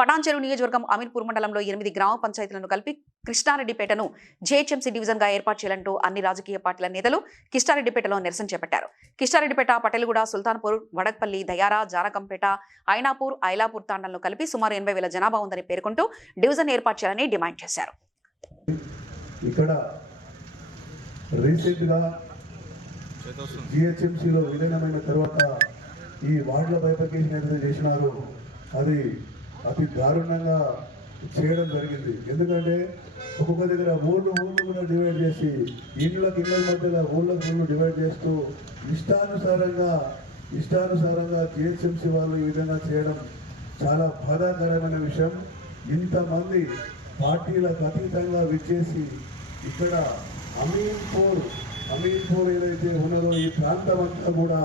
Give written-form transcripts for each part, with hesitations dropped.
పటాన్చెరు నియోజకవర్గం అమీన్పూర్ మండలంలో 8 గ్రామ పంచాయతీలను కలిపి కృష్ణారెడ్డిపేటను జేహెచ్ఎంసీ డివిజన్గా ఏర్పాటు చేయాలంటూ అన్ని రాజకీయ పార్టీల నేతలు కిష్టారెడ్డిపేటలో నిరసన చేపట్టారు. కిష్టారెడ్డిపేట, పటేల్గూడ, సుల్తాన్పూర్, వడక్పల్లి, దయారా, జానకంపేట, ఐనాపూర్, ఐలాపూర్ తాండాలను కలిపి సుమారు 80,000 జనాభా ఉందని పేర్కొంటూ డివిజన్ ఏర్పాటు చేయాలని డిమాండ్ చేశారు. ఇక్కడ రీసెంట్గా జిహెచ్ఎంసీలో విలీనమైన తర్వాత ఈ వార్డుల బైఫర్కేషన్ ఏదైతే చేసినారో అది అతి దారుణంగా చేయడం జరిగింది. ఎందుకంటే ఒక్కొక్క దగ్గర ఊళ్ళు కూడా డివైడ్ చేసి ఇళ్ళకి ఇళ్ళ మధ్యలో ఊళ్ళకు డివైడ్ చేస్తూ ఇష్టానుసారంగా జిహెచ్ఎంసీ వాళ్ళు ఈ విధంగా చేయడం చాలా బాధాకరమైన విషయం. ఇంతమంది పార్టీలకు అతీతంగా విచ్చేసి ఇక్కడ అమీన్పూర్ ఏదైతే ఉన్నదో ఈ ప్రాంతం అంతా కూడా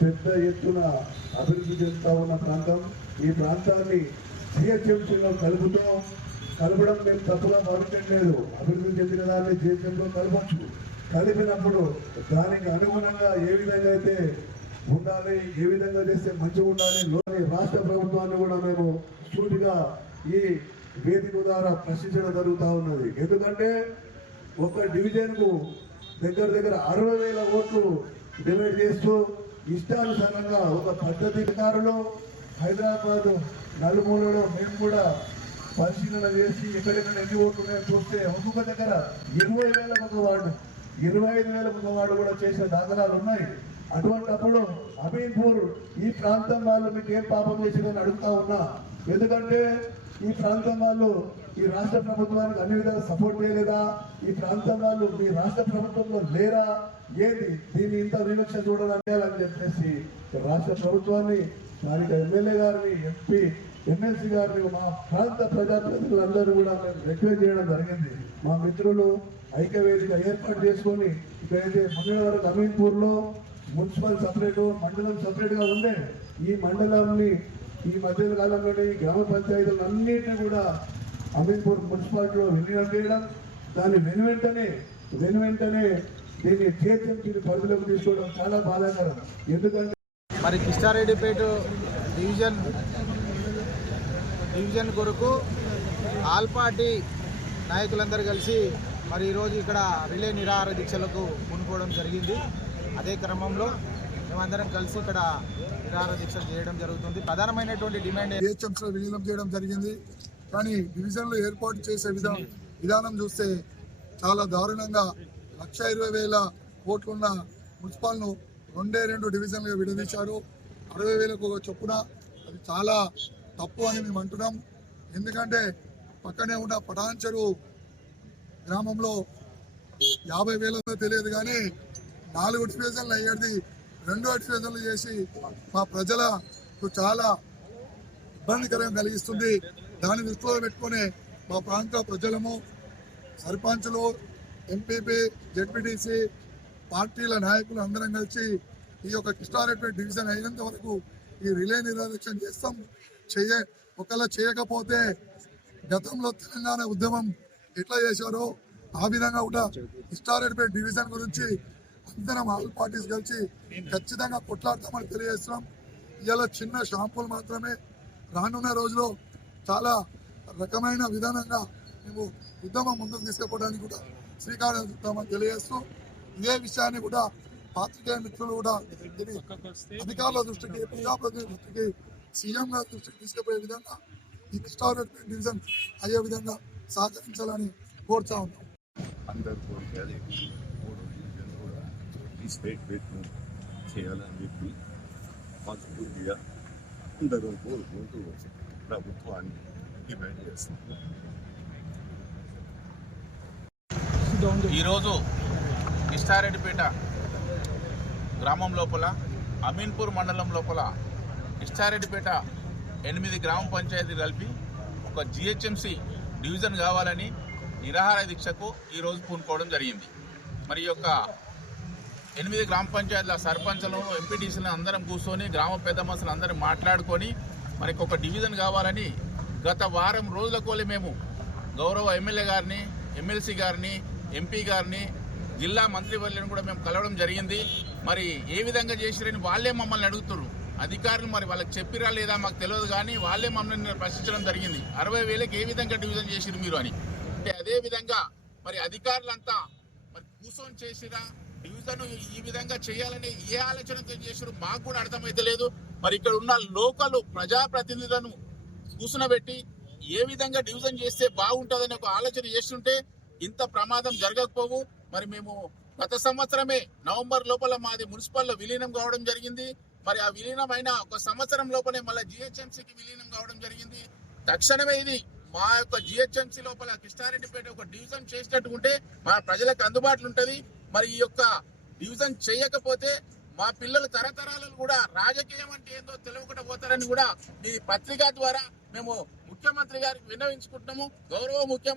పెద్ద ఎత్తున అభివృద్ధి చెందుతా ఉన్న ప్రాంతం. ఈ ప్రాంతాన్ని జిహెచ్ఎంసీలో కలపడం మేము తప్పుగా భావించలేదు. అభివృద్ధి చెందిన దాన్ని జిహెచ్ఎంసీలో కలపచ్చు. కలిపినప్పుడు దానికి అనుగుణంగా ఏ విధంగా అయితే ఉండాలి, ఏ విధంగా చేస్తే మంచిగా ఉండాలి, రాష్ట్ర ప్రభుత్వాన్ని కూడా మేము సూటిగా ఈ వేదిక ద్వారా ప్రశ్నించడం జరుగుతూ ఉన్నది. ఎందుకంటే ఒక డివిజన్కు దగ్గర 60,000 ఓట్లు డివైడ్ చేస్తూ ఇష్టానుసారంగా ఒక పద్ధతి అధికారులు హైదరాబాద్ నలుమూలలో మేము కూడా పరిశీలన చేసి ఎక్కడెక్కడ ఎన్ని ఓట్లు ఉన్నాయో చూస్తే ఒక్కొక్క దగ్గర 20,000 ఒక వార్డు, 25,000 ఒక వార్డు కూడా చేసే దాఖలాలు ఉన్నాయి. అటువంటిప్పుడు అమీన్పూర్ ఈ ప్రాంతం వాళ్ళు మీకు ఏం పాపం చేసిందని అడుగుతా ఉన్నా. ఎందుకంటే ఈ ప్రాంతం వాళ్ళు ఈ రాష్ట్ర ప్రభుత్వానికి అన్ని విధాలు సపోర్ట్ చేయలేదా? ఈ ప్రాంతం వాళ్ళు మీ రాష్ట్ర ప్రభుత్వంలో లేరా? ఏది దీన్ని ఇంత వివక్ష చూడాలని చెప్పేసి రాష్ట్ర ప్రభుత్వాన్ని, స్థానిక ఎమ్మెల్యే గారిని, ఎంపీ, ఎమ్మెల్సీ గారిని, మా ప్రాంత ప్రజాప్రతినిధులందరూ కూడా మేము రిక్వెస్ట్ చేయడం జరిగింది. మా మిత్రులు ఐక్యవేదిక ఏర్పాటు చేసుకొని ఇక్కడైతే మంగళవారం అమీన్పూర్లో మున్సిపల్ సపరేటు, మండలం సపరేట్గా ఉండే ఈ మండలాన్ని ఈ మధ్య కాలంలోనే ఈ గ్రామ పంచాయతీలు అన్నింటినీ కూడా అమీన్పూర్ మున్సిపాలిటీలో విలీనం చేయడం, దాన్ని వెనువెంటనే దీన్ని జిహెచ్ఎంసీ పరిధిలోకి తీసుకోవడం చాలా బాధాకరం. ఎందుకంటే మరి కిష్టారెడ్డిపేట డివిజన్ కొరకు ఆల్ పార్టీ నాయకులందరూ కలిసి మరి ఈరోజు ఇక్కడ రిలే నిరాహార దీక్షలకు పూనుకోవడం జరిగింది. అదే క్రమంలో మేమందరం కలిసి ఇక్కడ నిరాహార దీక్ష చేయడం జరుగుతుంది. ప్రధానమైనటువంటి డిమాండ్ జిహెచ్ఎంసీలో విలీనం చేయడం జరిగింది. కానీ డివిజన్లు ఏర్పాటు చేసే విధానం చూస్తే చాలా దారుణంగా 1,20,000 ఓట్లున్న మున్సిపాల్ను 2 డివిజన్లుగా విడదీశారు. 60,000 చొప్పున అది చాలా తప్పు అని మేము అంటున్నాం. ఎందుకంటే పక్కనే ఉన్న పటాన్చెరు గ్రామంలో 50,000 తెలియదు కానీ 4 డివిజన్లు అయ్యేది 2 డివిజన్లు చేసి మా ప్రజలకు చాలా ఇబ్బందికరం కలిగిస్తుంది. దాన్ని దృష్టిలో పెట్టుకుని మా ప్రాంత ప్రజలము, సర్పంచులు, ఎంపీపీ, జెడ్పీటీసీ పార్టీల నాయకులు అందరం కలిసి ఈ యొక్క కిష్టారెడ్డిపేట డివిజన్ అయినంత వరకు ఈ రిలే నిరాదీక్ష చేస్తాం. ఒకవేళ చేయకపోతే గతంలో తెలంగాణ ఉద్యమం ఎట్లా చేశారో ఆ విధంగా కూడా కిష్టారెడ్డిపేట డివిజన్ గురించి అందరం ఆల్ పార్టీస్ కలిసి ఖచ్చితంగా కొట్లాడతామని తెలియజేస్తున్నాం. ఇలా చిన్న షాంపులు మాత్రమే. రానున్న రోజులో చాలా రకమైన విధానంగా మేము ఉద్యమం ముందుకు తీసుకుపోవడానికి కూడా శ్రీకారం చుట్టామని తెలియజేస్తూ ఇదే విషయాన్ని కూడా పాత్రికేయ మిత్రులు కూడా అధికారుల దృష్టికి, ప్రజాప్రతినిధుల దృష్టికి, సీఎం గారి దృష్టికి తీసుకుపోయే విధంగా ఈ కిష్టారెడ్డిపేట డివిజన్ అయ్యే విధంగా సహకరించాలని కోరుతా ఉన్నాం. చేయాలని చెప్పి మనస్ఫూర్తిగా అందరూ కోరుకుంటూ ప్రభుత్వాన్ని డిమాండ్ చేస్తున్నాం. ఈరోజు కిష్టారెడ్డిపేట గ్రామం లోపల, అమీన్పూర్ మండలం లోపల కిష్టారెడ్డిపేట 8 గ్రామ పంచాయతీలు కలిపి ఒక జిహెచ్ఎంసీ డివిజన్ కావాలని నిరాహార దీక్షకు ఈరోజు పూనుకోవడం జరిగింది. మరి యొక్క 8 గ్రామ పంచాయతీల సర్పంచులను, ఎంపీటీసీలను అందరం కూర్చొని గ్రామ పెద్ద మనుషులు అందరం మాట్లాడుకొని మనకి ఒక డివిజన్ కావాలని గత వారం రోజుల కోలి మేము గౌరవ ఎమ్మెల్యే గారిని, ఎమ్మెల్సీ గారిని, ఎంపీ గారిని, జిల్లా మంత్రివర్యులను కూడా మేము కలవడం జరిగింది. మరి ఏ విధంగా చేసిరని వాళ్ళే మమ్మల్ని అడుగుతున్నారు. అధికారులు మరి వాళ్ళకి చెప్పిరా లేదా మాకు తెలియదు, కానీ వాళ్ళే మమ్మల్ని ప్రశ్నించడం జరిగింది. 60,000కి ఏ విధంగా డివిజన్ చేసిరు మీరు అని. అంటే అదే విధంగా మరి అధికారులంతా మరి కూర్చొని చేసిరా, డివిజన్ ఈ విధంగా చేయాలని ఏ ఆలోచనతో చేసిరు మాకు కూడా అర్థమైతే లేదు. మరి ఇక్కడ ఉన్న లోకల్ ప్రజాప్రతినిధులను కూర్చునబెట్టి ఏ విధంగా డివిజన్ చేస్తే బాగుంటుందని ఒక ఆలోచన చేస్తుంటే ఇంత ప్రమాదం జరగకపోవు. మరి మేము గత సంవత్సరమే నవంబర్ లోపల మాది మున్సిపల్లో విలీనం కావడం జరిగింది. మరి ఆ విలీనమైన ఒక సంవత్సరం లోపలే మళ్ళీ జిహెచ్ఎంసీకి విలీనం కావడం జరిగింది. తక్షణమే ఇది మా యొక్క జిహెచ్ఎంసీ లోపల కిష్టారెడ్డిపేట ఒక డివిజన్ చేసినట్టుకుంటే మా ప్రజలకు అందుబాటులో ఉంటుంది. మరి ఈ యొక్క డివిజన్ చేయకపోతే మా పిల్లలు తరతరాలను కూడా రాజకీయం అంటే ఏందో తెలియకుండా పోతారని కూడా ఈ పత్రిక ద్వారా మేము ముఖ్యమంత్రి గారికి విన్నవించుకుంటున్నాము. గౌరవ ముఖ్యమంత్రి